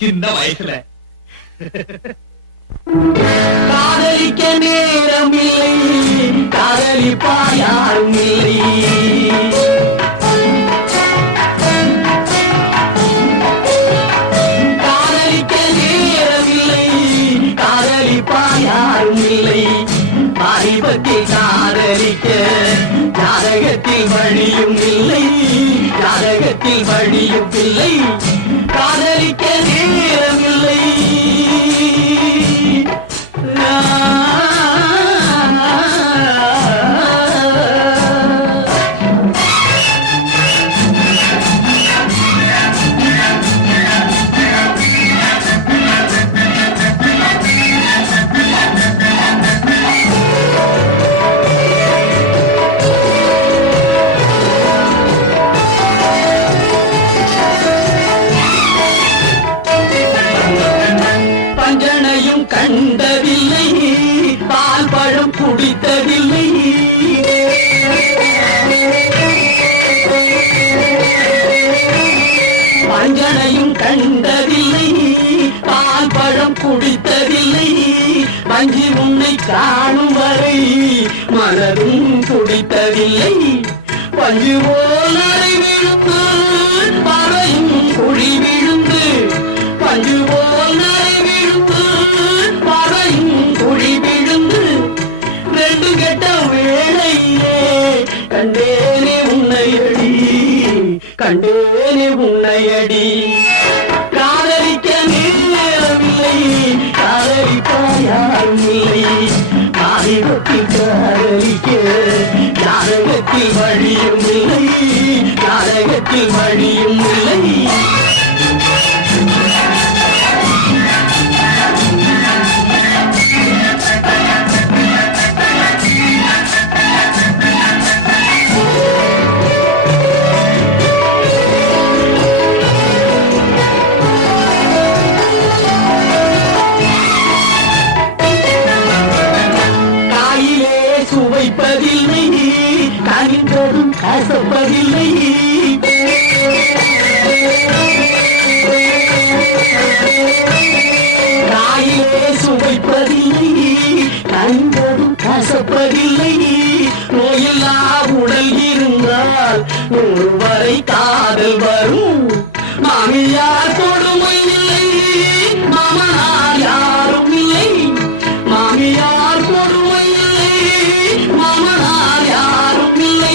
சின்ன வயசுல காதலிக்க நேரம் இல்லை, காதலிப்பா யாரும் இல்லை. காதலிக்க நேரம் இல்லை, காதலிப்பா யாரும் இல்லை. வாலிபத்தில் காதலிக்க ஜாதகத்தில் வழியும் இல்லை, ஜாதகத்தில் வழியும் இல்லை. காதலிக்க நேரம் இல்லை. கண்டதில்லை, பால் பழம் குடித்ததில்லை. பஞ்சனையும் கண்டதில்லை, பால் பழம் குடித்ததில்லை. வஞ்சி உன்னை காணும் வரை மனதும் குடித்ததில்லை. பஞ்சு போல் நடை விழுந்து பறையும் குழி விழுந்து, பஞ்சு போல் நடை விழுந்து பறையும் குழி விழுந்து. ரெண்டு கெட்ட வேளையிலே கண்டேனே உன்னையடி, கண்டேனே உன்னையடி. காதலிக்க நேரமில்லை, காதலிப்பா யாரும் இல்லை. வாலிபத்தில் காதலிக்க ஜாதகத்தில் வழியும் இல்லை, ஜாதகத்தில் வழியும் இல்லை. சுவைப்பதில்லை, கனிந்ததும் கசப்பதில்லை. காயிலே சுவைப்பதில்லை, கனிந்ததும் கசப்பதில்லை. நோயில்லா உடல் இருந்தால் ஒருவரை காதல் வரும். மாமியார் கொடுமை இல்லை, மாமனார் யாரும் இல்லை. மாமியார் கொடுமை இல்லை, மாமனார் யாரும் இல்லை.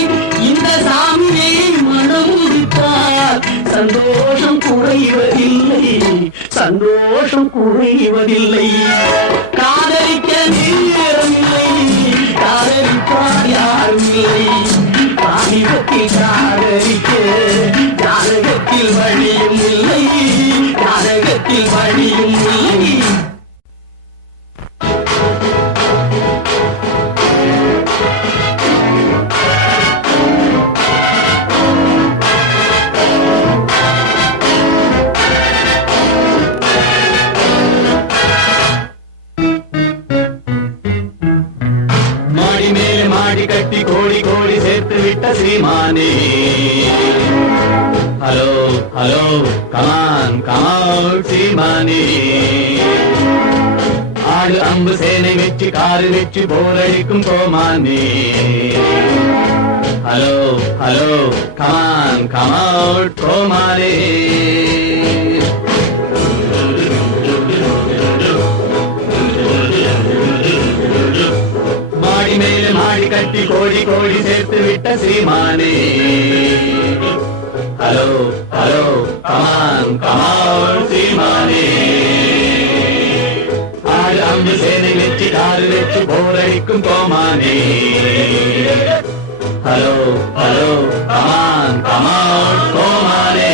இந்த சாமியை மனம் முடித்தால் சந்தோஷம் குறைவதில்லை, சந்தோஷம் குறைவதில்லை. காதலிக்க நேரம் இல்லை, காதலிப்பார் யாரும் இல்லை. வாலிபத்தில் காதலிக்க ஜாதகத்தில் வழியும் இல்லை, ஜாதகத்தில் வழியும் இல்லை. கட்டி கோடி கோடி சேர்த்து விட்ட ஸ்ரீமானே. ஹலோ ஹலோ கமான் கமான் ஸ்ரீமானே. ஆடு அம்பு சேனை வச்சு காரு வச்சு போரடிக்கும் கோமானே. ஹலோ ஹலோ கமான் கமான் கோமானே. மேல மாடி கட்டி கோடி கோடி சேர்த்து விட்ட ஸ்ரீமானே. ஹலோ ஹலோ கமான் கமான் ஸ்ரீமானே. ஆடு அம்பு சேனை வச்சு காரு வச்சு போரடிக்கும் கோமானே. ஹலோ ஹலோ கமான் கமான் கோமானே.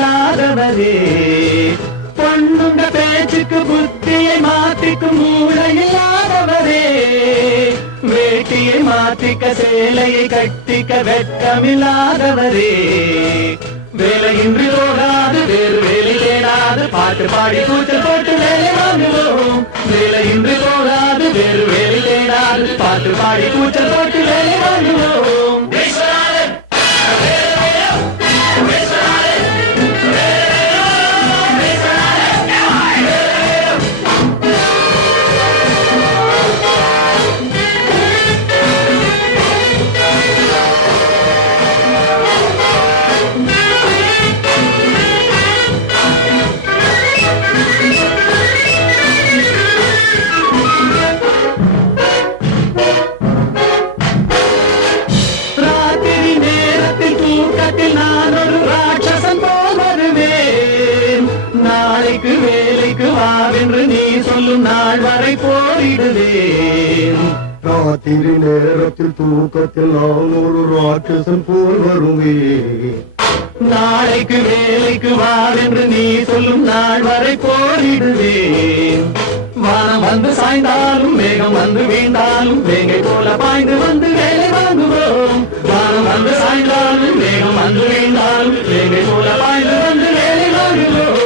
இல்லாதவரே, பொண்ணுங்க பேச்சுக்கு புத்தியை மாத்திக்கும் மூளை இல்லாதவரே, வேட்டியை மாத்திக்க சேலையை கட்டிக்க வெட்கமில்லாதவரே, வேலையின்றி ஓடாது வேறு வேலை தேடாது பாட்டு பாடி கூச்சல் போட்டு வேலை வாங்குவோம். வேலையின்றி ஓடாது வேறு வேலை தேடாது பாட்டு பாடி கூச்சல் போட்டு வேலை வாங்குவோம். நான் ஒரு ராட்சசன் போல் வருவேன், நாளைக்கு வேலைக்கு வாவென்று நீ சொல்லும் நாள் வரை போரிடுவேன். ராத்திரி நேரத்தில் தூக்கத்தில் நான் ஒரு ராட்சசன் போல் வருவேன், நாளைக்கு வேலைக்கு வாவென்று நீ சொல்லும் நாள் வரை போரிடுவேன். வானம் வந்து சாய்ந்தாலும் மேகம் வந்து வீழ்ந்தாலும் வேங்கை போல பாய்ந்து வந்து வேலை வாங்குவோம். வானம் வந்து சாய்ந்தாலும் மேகம் வந்து வீழ்ந்தாலும் வேங்கை போல பாய்ந்து வந்து வேலை வாங்குவோம்.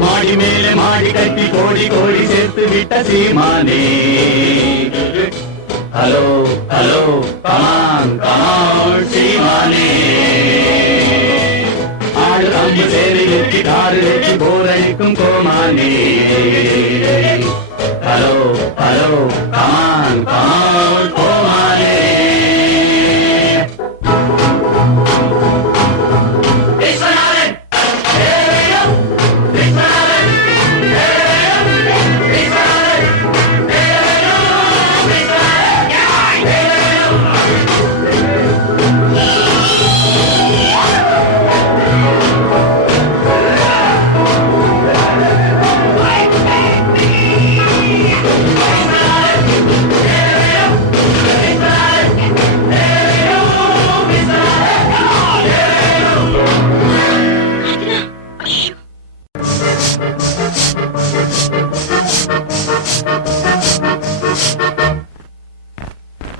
மாடி மேலே மாடி கட்டி கோடி கோடி சேர்த்து விட்ட சீமானே, ஹலோ ஹலோ கமான் கமான் சீமானே, ஆடு அம்பு சேரி வெற்றி காடு வெற்றி போரடிக்கும் கோமானே, ஹலோ ஹலோ கமான் கமான் கோமானே.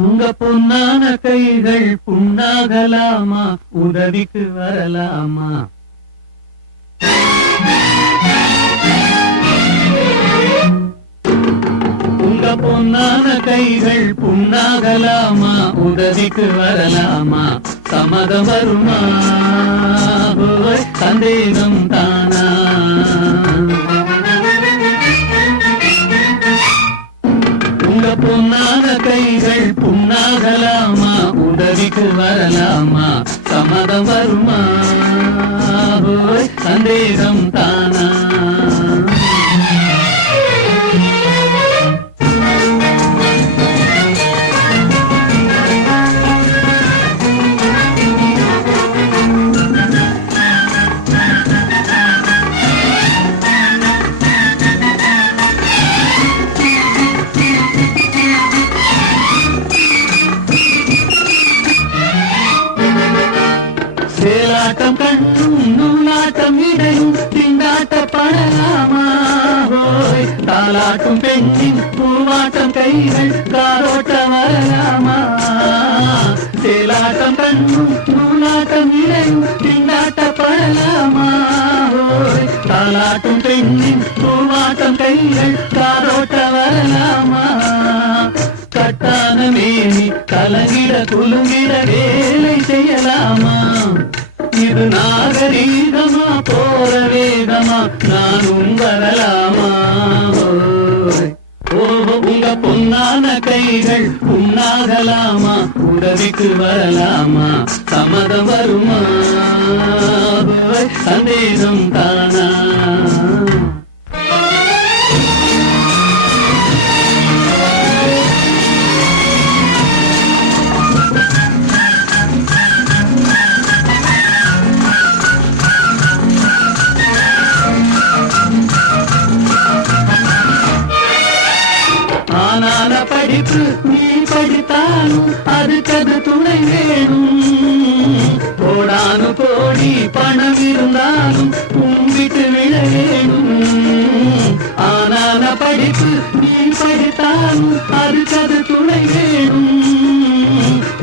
உங்க பொன்னான கைகள் புண்ணாகலாமா, உதவிக்கு வரலாமா? உங்க பொன்னான கைகள் புண்ணாகலாமா, உதவிக்கு வரலாமா? சம்மதம் வருமா, சந்தேகம் தானா? உங்க பொன்னான கைகள் புண்ணாகலாமா, உதவிக்கு வரலாமா? சம்மதம் வருமா, சந்தேகம் தானா? சேலாட்டம் கண்ணும் நூலாட்டம் இடையும் திண்டாட்டப்படலாமா, தாலாட்டும் பெண்ணின் பூவாட்டம் கைகள் காரோட்ட வரலாமா? சேலாட்டம் கண்ணும் நூலாட்டம் இடையும் திண்டாட்டப்படலாமா, தாலாட்டும் பெண்ணின் பூவாட்டம் கைகள் காரோட்ட வரலாமா? கட்டான மேனி கலங்கிட குலுங்கிட வேலை செய்யலாமா? இது நாகரீகமா போற வேகமா, நானும் வரலாமா? ஓஹோ உங்க பொன்னான கைகள் புண்ணாகலாமா, உதவிக்கு வரலாமா? சம்மதம் வருமா, சந்தேகம் தானா? ஆனால படிப்பு நீ படித்தாலும் அதுக்கது துணை வேணும். கோடானு கோடி பணம் இருந்தாலும் கும்பிட்டு விழ வேணும். ஆனான படிப்பு நீ படித்தாலும் அதுக்கது துணை வேணும்.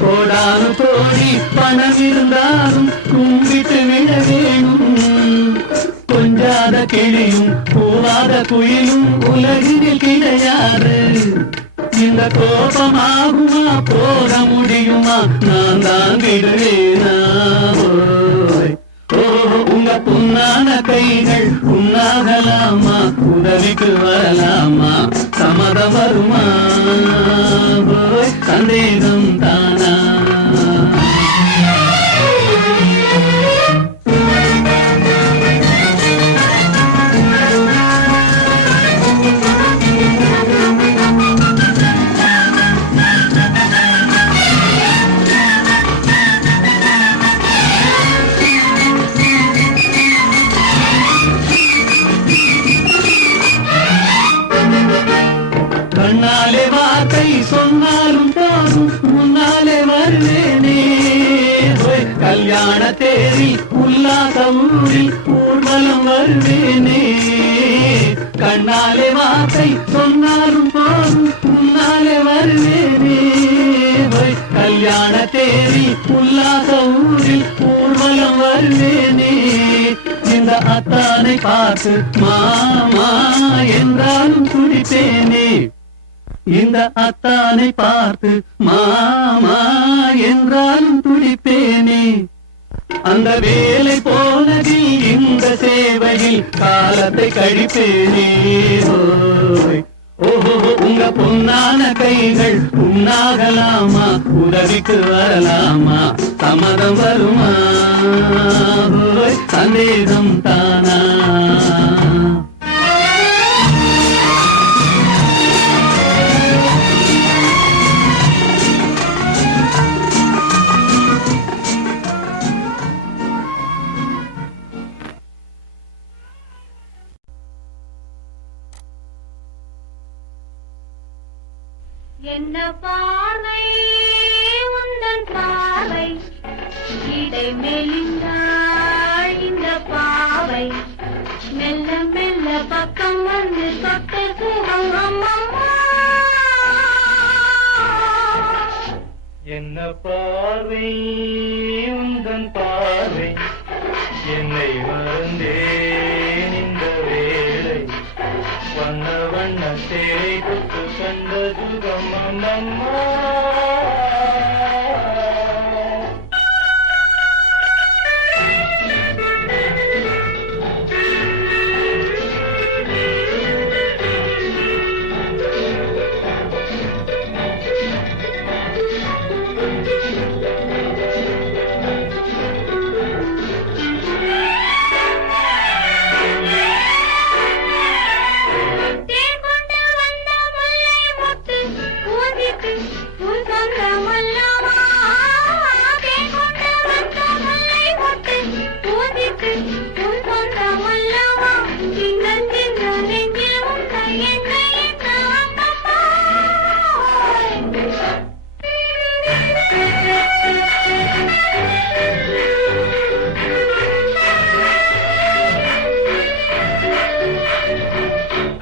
கோடானு கோடி பணம் இருந்தாலும் கும்பிட்டு விழ வேணும். கொஞ்சாத கிளியும் பூவாத குயிலும் உலகினில் கிடையாது. இந்த கோபமாகுமா போக முடியுமா நான் தான் விடுவேனா? உங்க புண்ணான கைகள் உண்ணாகலாமா? உதவிக்கு வரலாமா? சம்மதம் வருமா? சந்தேகம் தானா? கண்ணாலே வார்த்தை சொன்னாலும் போதும் முன்னாலே வருவேனே. கல்யாண தேரில் உல்லாச ஊரில் ஊர்வலம் வருவேனே. கண்ணாலே வார்த்தை சொன்னாலும் போதும் முன்னாலே வருவேனே. கல்யாண தேரில் உல்லாச ஊரில் ஊர்வலம் வருவேனே. இந்த அத்தானை பார்த்து மாமா என்றாலும் துடிப்பேனே. இந்த அத்தானை பார்த்து மாமா என்றாலும் துடிப்பேனே. அந்த வேலை போனதில் இந்த சேவையில் காலத்தை கழிப்பேனே. ஓஹோ உங்க பொன்னான கைகள் உண்ணாகலாமா? உதவிக்கு வரலாமா? சம்மதம் வருமா? சந்தேகம் தானா? என்ன பார்வை உந்தன் பார்வை இடை மெலிந்தாள் இந்த பாவை மெல்ல மெல்ல பக்கம் வந்து தொட்ட சுகம் அம்மம்மா. என்ன பார்வை உந்தன் பார்வை என்னை மறந்தேன் இந்த வேளை வண்ண வண்ண தேரை தொட்டு கண்ட சுகம் அம்மம்மா.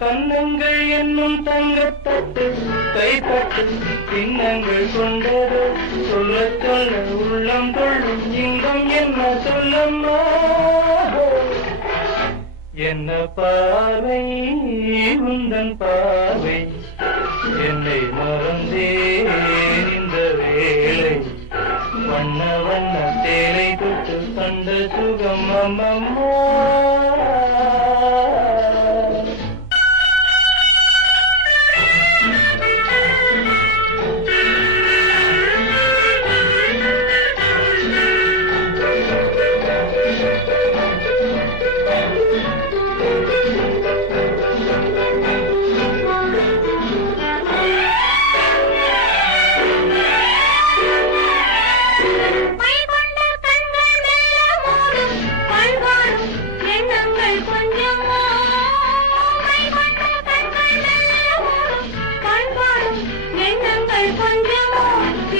கண்ணங்கள் என்னும் தங்கத்தட்டு கைப்பட்டு சின்னங்கள் கொண்டது சொல்ல சொல்ல உள்ளம் கொள்ளும் இன்பம் என்ன சொல்லம்மா. என்ன பார்வை உந்தன் பார்வை என்னை மறந்தேன் இந்த வேளை வண்ண வண்ண தேரை தொட்டு கண்ட சுகம் அம்மம்மா.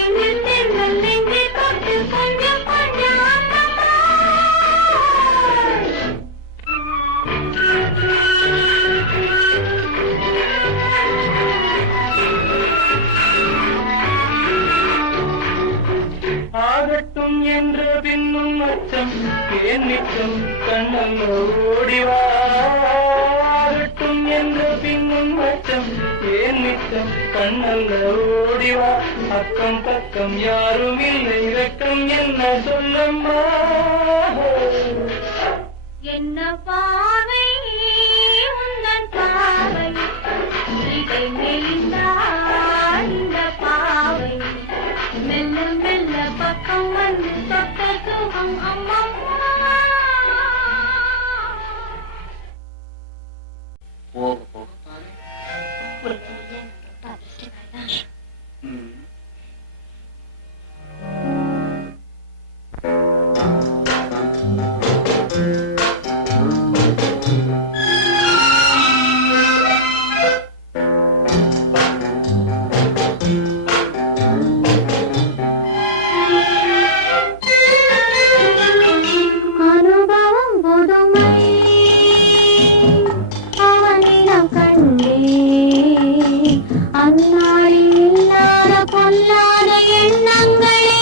நெஞ்சில் தென்றல் நெஞ்சை தொட்டு கொஞ்சம் கொஞ்சம் ஆகட்டும் என்ற பின்னும் அச்சம் ஏன் நிற்கும் கண்ணன் ஓடிவா ஆகட்டும் என்ற பின்னும் அச்சம் ஏன் நிற்கும் கண்ணன் ஓடிவா அக்கம் பக்கம் யாரும் இல்லை வெக்கம் என்ன சொல்லம்மா என்ன பாவை உந்தன் பாவை இடை மெலிந்தாள் இந்த பாவை மெல்ல மெல்ல பக்கம் வந்து தொட்ட சுகம் அம்மம்மா அனுபவம் புதுமை அவனிடம் கண்டே அந்நாளில் இல்லாத பொல்லாத எண்ணங்களே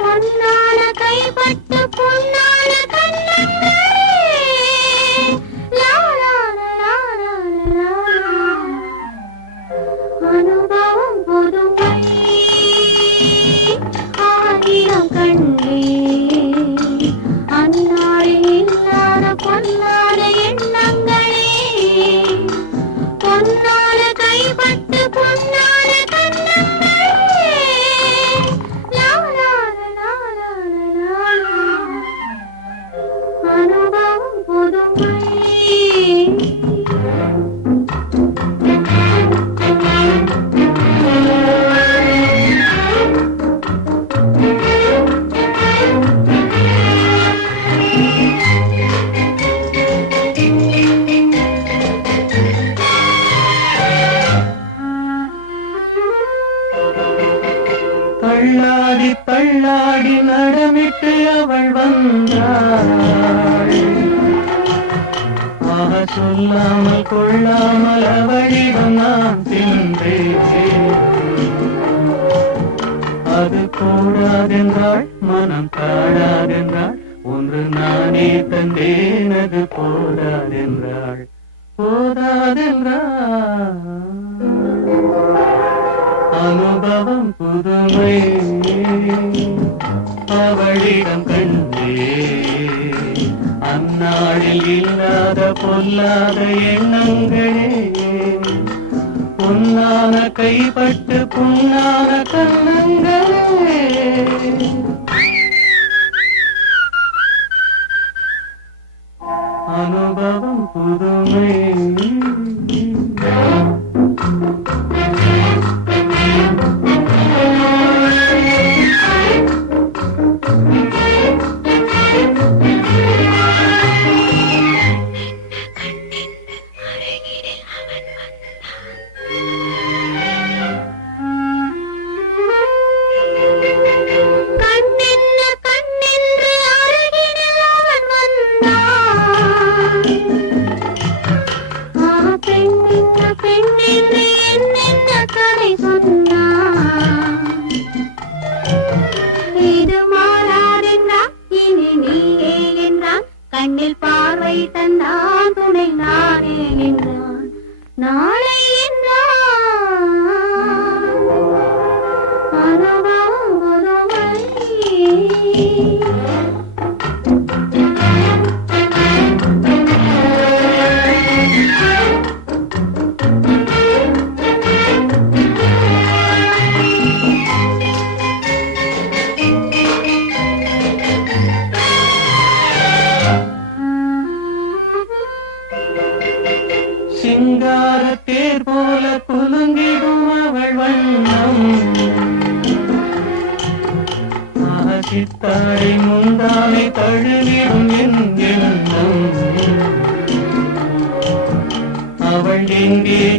பொன்னான கைப்பட்டு பொன்னான கண்ணங்களே அனுபவம் புதுமை ஆயிரம் கண்டே அந்நாளில் இல்லாத பொன்னான எண்ணங்களே பொன்னான கைப்பட்டு பொன்னான கண்ணங்களே அனுபவம் புதுமை தள்ளாடி தள்ளாடி நடமிட்டு அவள் வந்தாள் சொல்லாமல் கொள்ளாமல் அவளிடம் நான் சென்றேன் அது கூடாதென்றாள் மனம் காடாதென்றாள் ஒன்று நானே தந்தேன் அது போதாதென்றாள் போதாதென்றாள் அனுபவம் புதுமை அவளிடம் கண்டே அந்நாளில் இல்லாத பொல்லாத எண்ணங்களே பொன்னான கைப்பட்டு பொன்னான கண்ணங்களே அனுபவம் புதுமை கண்ணில் பார்வை தந்தான் துணை நானே என்றான் நாளை என்றான்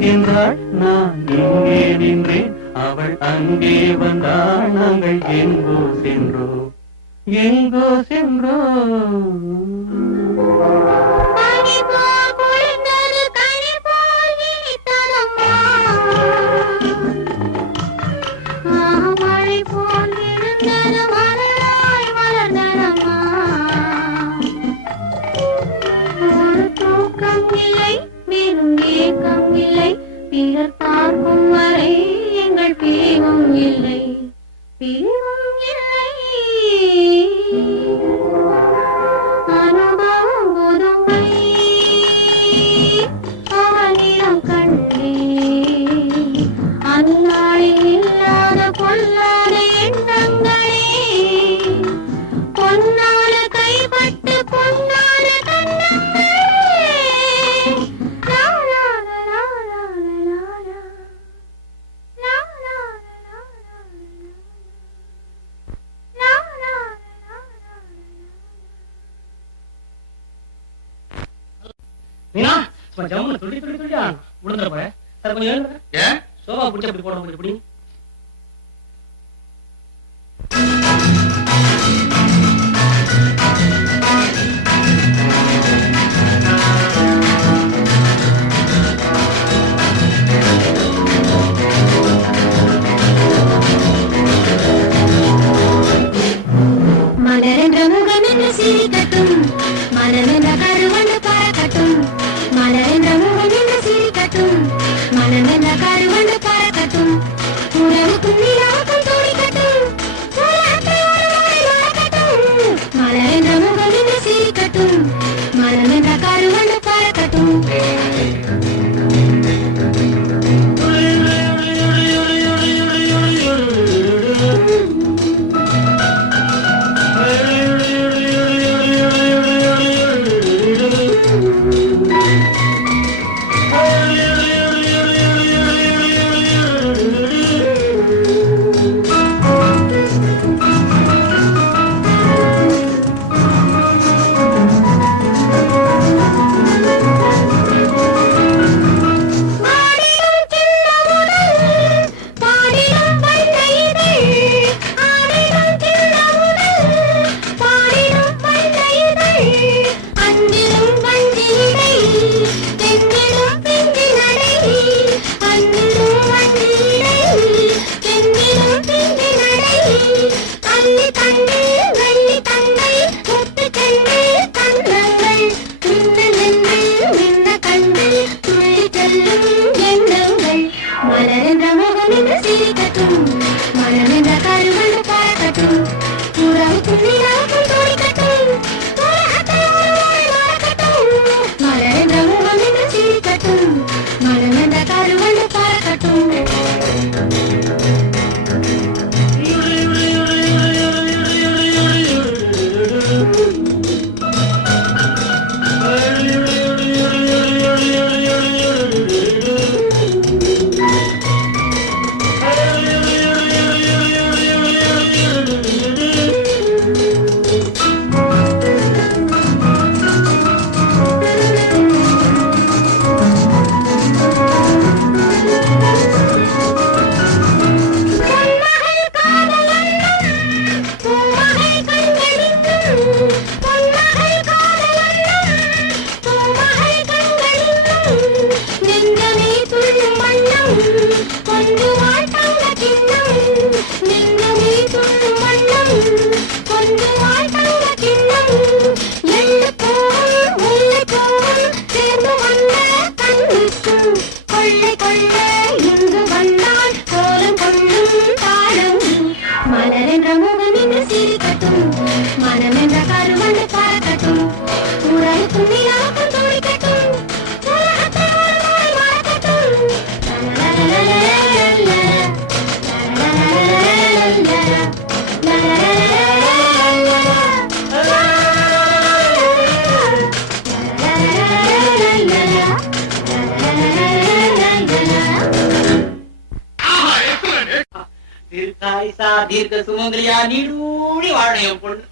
நின்றாள் நான் இங்கே நின்றேன் அவள் அங்கே வந்தாள் நாங்கள் எங்கோ சென்றோம் எங்கோ சென்றோம் பிறர் பார்க்கும் வரை எங்கள் பிரிவும் இல்லை பிரிவும் இல்லை அனுபவம் புதுமை அவனிடம் கண்டே அந்நாளில் இல்லாத பொல்லாத எண்ணங்களே பொன்னால கைப்பட்டு பொன்னால கண்ணங்களே மீனா ஜம்முன்னு துள்ளி துள்ளி துள்ளியா விழுந்துற போற சார் கொஞ்சம் எழுந்துற ஏன் சோபா பிடிச்ச அப்படி போட இப்படி மலரென்ற முகம் என்று சிரிக்கட்டும் மலரென்ற கருவண்டு பறக்கட்டும் மலரென்ற முகம் என்று சிரிக்கட்டும் மலரென்ற கருவண்டு பறக்கட்டும் உறவுக்கும் நிலவுக்கும் துடிக்கட்டும் மலரென்ற முகம் என்று சிரிக்கட்டும் மலரென்ற கருவண்டு பறக்கட்டும் மலரென்ற முகம் என்று சிரிக்கட்டும் மலரென்ற கருவண்டு பறக்கட்டும் உறவுக்கும் நிலவுக்கும் துடிக்கட்டும் மலரென்ற முகம் என்று சிரிக்கட்டும் மலரென்ற கருவண்டு பறக்கட்டும் மலரென்ற முகம் என்று சிரிக்கட்டும் மனமென்ற கருவண்டு பறக்கட்டும் உறவுக்கும் நிலவுக்கும் துடிக்கட்டும் தீர்க்காயுசா தீர்க்க சுமங்கலியா நீடூழி வாழையம் பொண்ணு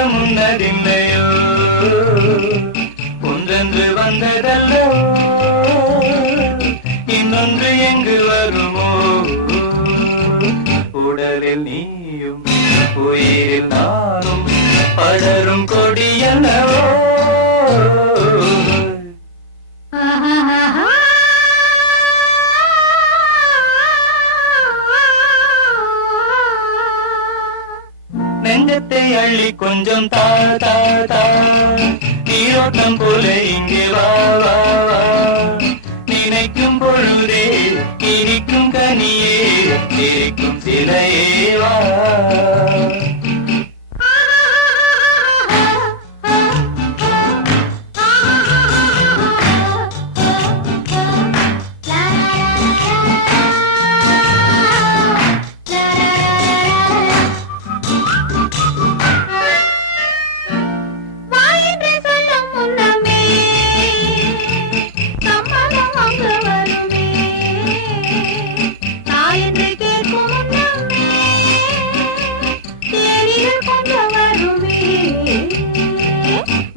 நெஞ்சம் உன்னதில்லையோ ஒன்றென்று வந்ததல்லோ இன்னொன்று எங்கு வருமோ உடலில் நீயும் உயிரில் நானும் படரும் கொடியல்லவோ நெஞ்சத்தை அள்ளி கொஞ்சம் தா தா தா நீரோட்டம் போல இங்கே வா வா வா நினைக்கும் பொழுதே இனிக்கும் கனியே சிரிக்கும் சிலையே வா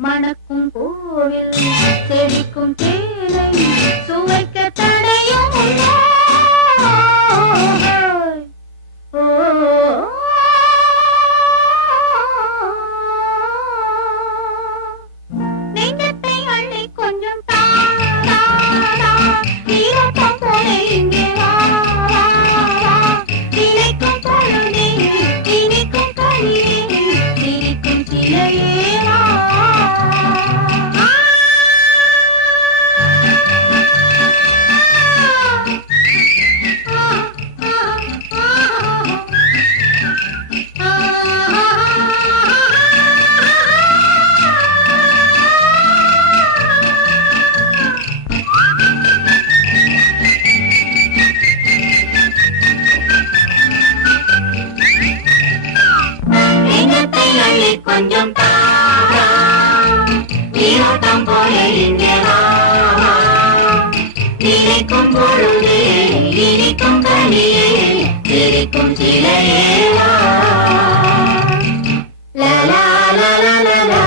மணக்கும் கோவில் செடிக்கும் தேனை சுவைக்க தடையும் நெஞ்சத்தை அள்ளி கொஞ்சம் நீரோட்டம் போல இங்கே வா நினைக்கும் பொழுதே இனிக்கும் கனியே சிரிக்கும் சிலையே கொஞ்சம் நீரோட்டம் போல இங்கே வா நினைக்கும் பொழுதே இனிக்கும் கனியே சிரிக்கும் சிலையே வா லா லா லா லா லா லா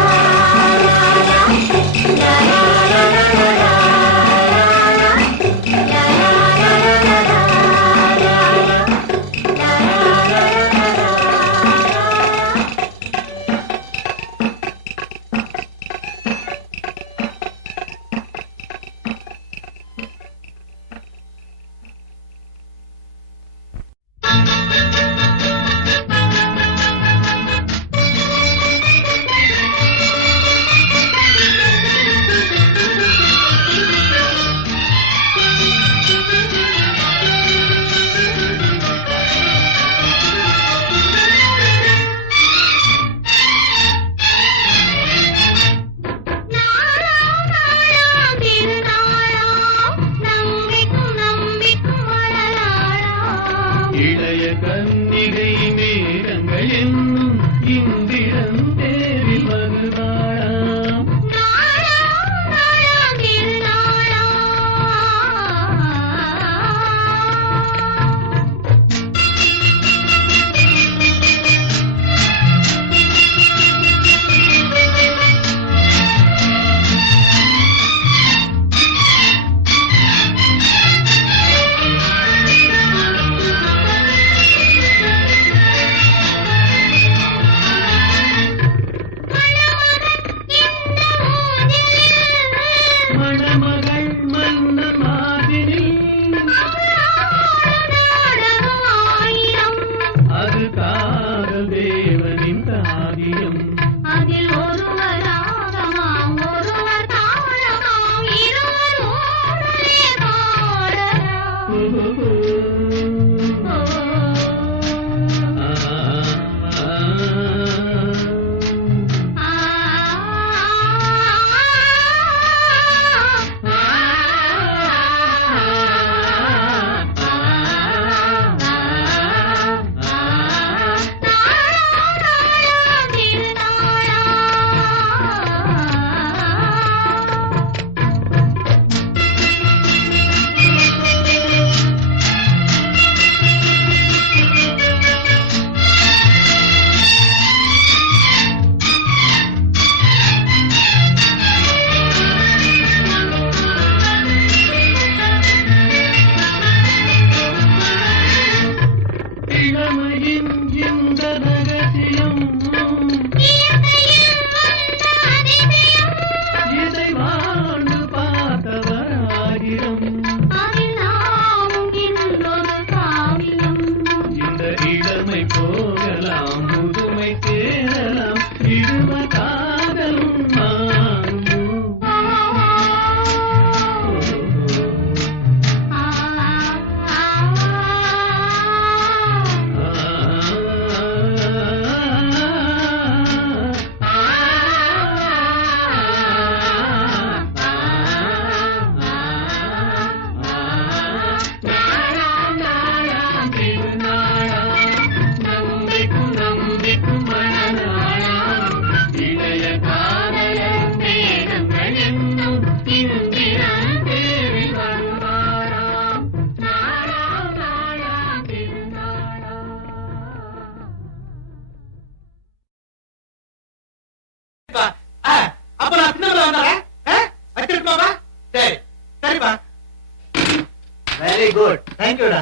வெரி குட் தேங்க்யூடா.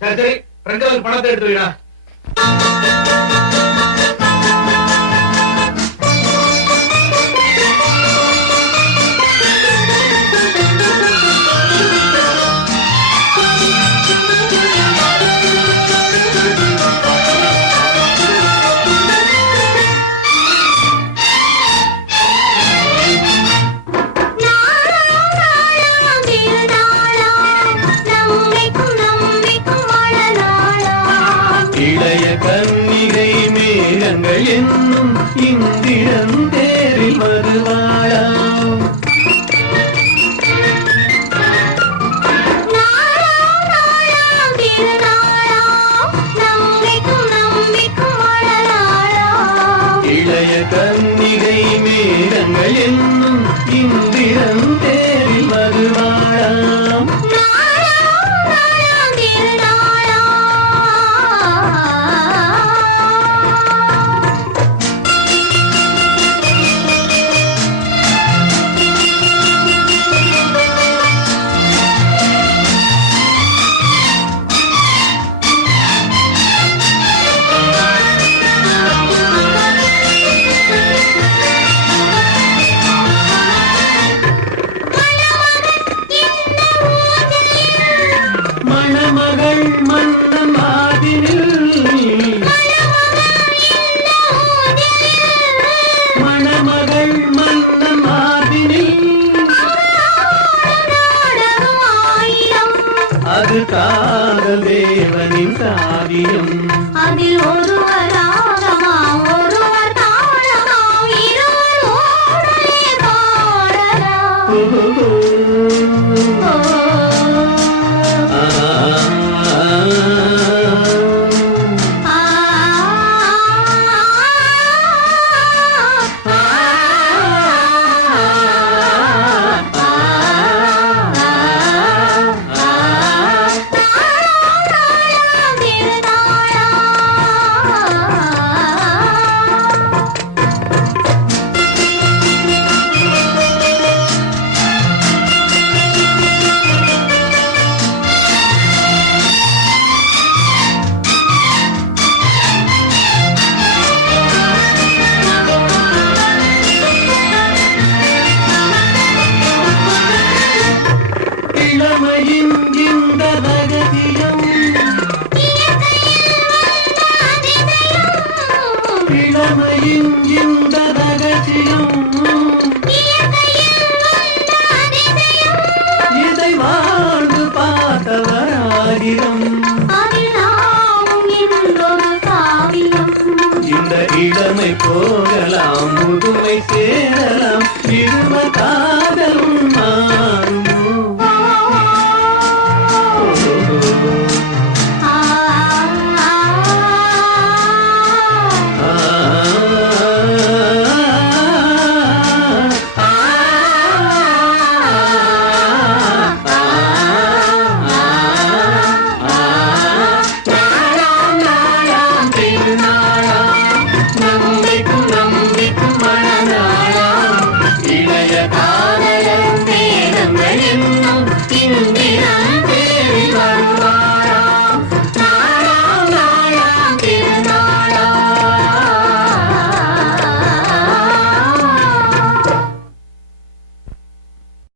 சரி சரி ஃப்ரெண்டுகளுக்கு பணத்தை எடுத்து வைடா. இளைய கன்னிகை மேகங்கள் என்னும் இந்திரன் தேரில் வருவாளாம். இளைய கன்னிகை மேகங்கள் என்னும் இந்திரன் தேரில் வருவாளாம். மணமகள் மன்னன் ஆதினில் மணமகள் மன்னன் ஆதினில் அது காதல் தேவனின் காவியம். அதில் ஒருவர் ராகமாம் ஒருவர் தாளமாம் இருவர் ஓடலே பாடலாம். இளமையின் இந்த ரகசியம் இளமையின் இந்த ரகசியம் இதை வாழ்ந்து பார்த்தவராயிரம். இந்த இளமை போகலாம் முதுமை சேரலாம் இரும